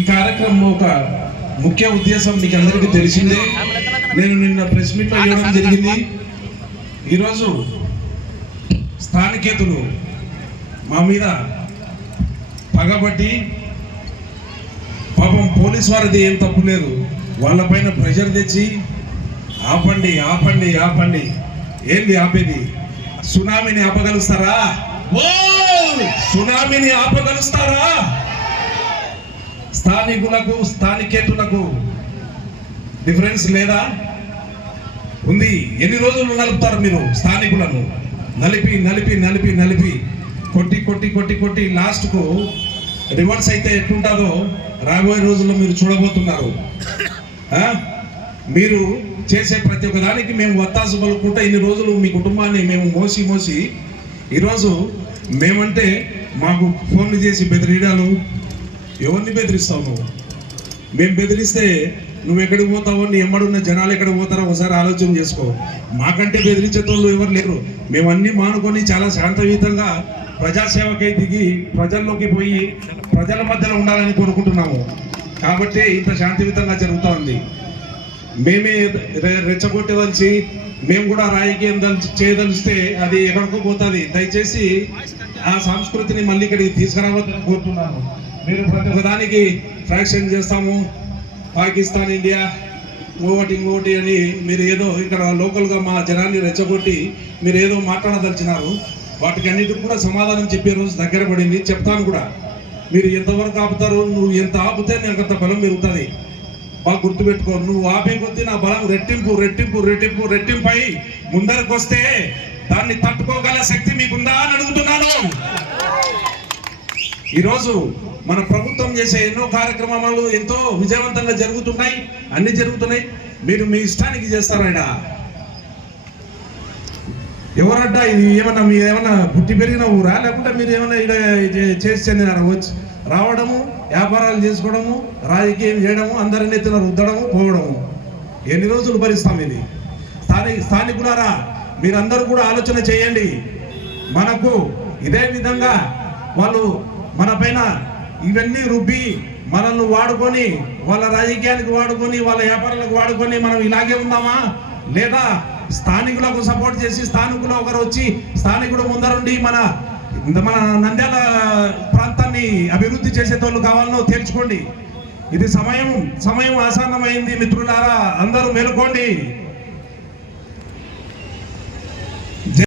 కార్యక్రమం ఒక ముఖ్య ఉద్దేశం మీకు అందరికీ తెలిసిందే. నేను నిన్న ప్రెస్ మీట్లో ఇవ్వడం జరిగింది. ఈరోజు స్థానికేతులు మా మీద పగబట్టి పాపం పోలీస్ వారిది ఏం తప్పు లేదు. వాళ్ళపైన ప్రెషర్ తెచ్చి ఆపండి ఆపండి ఆపండి. ఏంది ఆపేది? సునామీని ఆపగలుస్తారా? ఓ సునామీని ఆపగలుస్తారా? స్థానికులకు స్థానికేతులకు డిఫరెన్స్ లేదా? ఉంది. ఎన్ని రోజులు నలుపుతారు మీరు స్థానికులను? నలిపి నలిపి నలిపి నలిపి. కొట్టి కొట్టి కొట్టి కొట్టి లాస్ట్కు రివర్స్ అయితే ఎట్లుంటుందో రాబోయే రోజుల్లో మీరు చూడబోతున్నారు. మీరు చేసే ప్రతి ఒక్క దానికి మేము వత్తాసు పలుకుంటే ఇన్ని రోజులు మీ కుటుంబాన్ని మేము మోసి మోసి ఈరోజు మేమంటే మాకు ఫోన్లు చేసి బెదిరీడాలు ఎవరిని బెదిరిస్తావు నువ్వు? మేము బెదిరిస్తే నువ్వు ఎక్కడికి పోతావో నీ ఎమ్మడున్న జనాలు ఎక్కడ పోతారో ఒకసారి ఆలోచన చేసుకో. మాకంటే బెదిరించేటోళ్ళు ఎవరు లేరు. మేము మానుకొని చాలా శాంతయుతంగా ప్రజాసేవకై దిగి ప్రజల్లోకి పోయి ప్రజల మధ్యలో ఉండాలని కోరుకుంటున్నాము. కాబట్టి ఇంత శాంతియుతంగా జరుగుతూ ఉంది. మేమే రె- రెచ్చగొట్టదలిచి మేము కూడా రాజకీయం దలిచి చేయదలిస్తే అది ఎక్కడికో పోతుంది. దయచేసి ఆ సంస్కృతిని మళ్ళీ ఇక్కడికి తీసుకురావద్దని కోరుతున్నాను. మేము ప్రతి ఒక్కదానికి ట్రాక్షన్ చేస్తాము. పాకిస్తాన్ ఇండియా ఇంకొకటి ఇంకోటి అని మీరు ఏదో ఇక్కడ లోకల్గా మా జనాన్ని రెచ్చగొట్టి మీరు ఏదో మాట్లాడదలిచినారు. వాటికి అన్నిటికి కూడా సమాధానం చెప్పే రోజు దగ్గర పడింది. చెప్తాను కూడా. మీరు ఎంతవరకు ఆపుతారు నువ్వు ఎంత ఆపితే నీకు అంత బలం పెరుగుతుంది. బాగా గుర్తుపెట్టుకో నువ్వు ఆపే కొద్దీ నా బలం రెట్టింపు రెట్టింపు రెట్టింపు రెట్టింపు అయి ముందరకు వస్తే దాన్ని తట్టుకోగల శక్తి మీకుందా అని అడుగుతున్నాను. ఈరోజు మన ప్రభుత్వం చేసే ఎన్నో కార్యక్రమాలు ఎంతో విజయవంతంగా జరుగుతున్నాయి అన్ని జరుగుతున్నాయి. మీరు మీ ఇష్టానికి చేస్తారాయన ఎవరడ్డా ఇది? ఏమన్నా మీరు ఏమన్నా పుట్టి పెరిగిన ఊరా? లేకుంటే మీరు ఏమన్నా ఇక్కడ చేసి చెందినారా? వచ్చి రావడము వ్యాపారాలు చేసుకోవడము రాజకీయం చేయడము అందరిని ఎత్తున రుద్దడము పోవడము. ఎన్ని రోజులు భరిస్తాం ఇది? స్థానిక స్థానికులారా మీరందరూ కూడా ఆలోచన చేయండి. మనకు ఇదే విధంగా వాళ్ళు మన పైన ఇవన్నీ రుబ్బి మనల్ని వాడుకొని వాళ్ళ రాజకీయానికి వాడుకొని వాళ్ళ వ్యాపారాలకు వాడుకొని మనం ఇలాగే ఉందామా లేదా స్థానికులకు సపోర్ట్ చేసి స్థానికులు ఒకరు వచ్చి స్థానికుడు ముందరుండి మన మన నంద్యాల ప్రాంతాన్ని అభివృద్ధి చేసేటోళ్ళు కావాలనో తేల్చుకోండి. ఇది సమయం సమయం ఆసన్నమైంది మిత్రులారా అందరూ మేలుకోండి.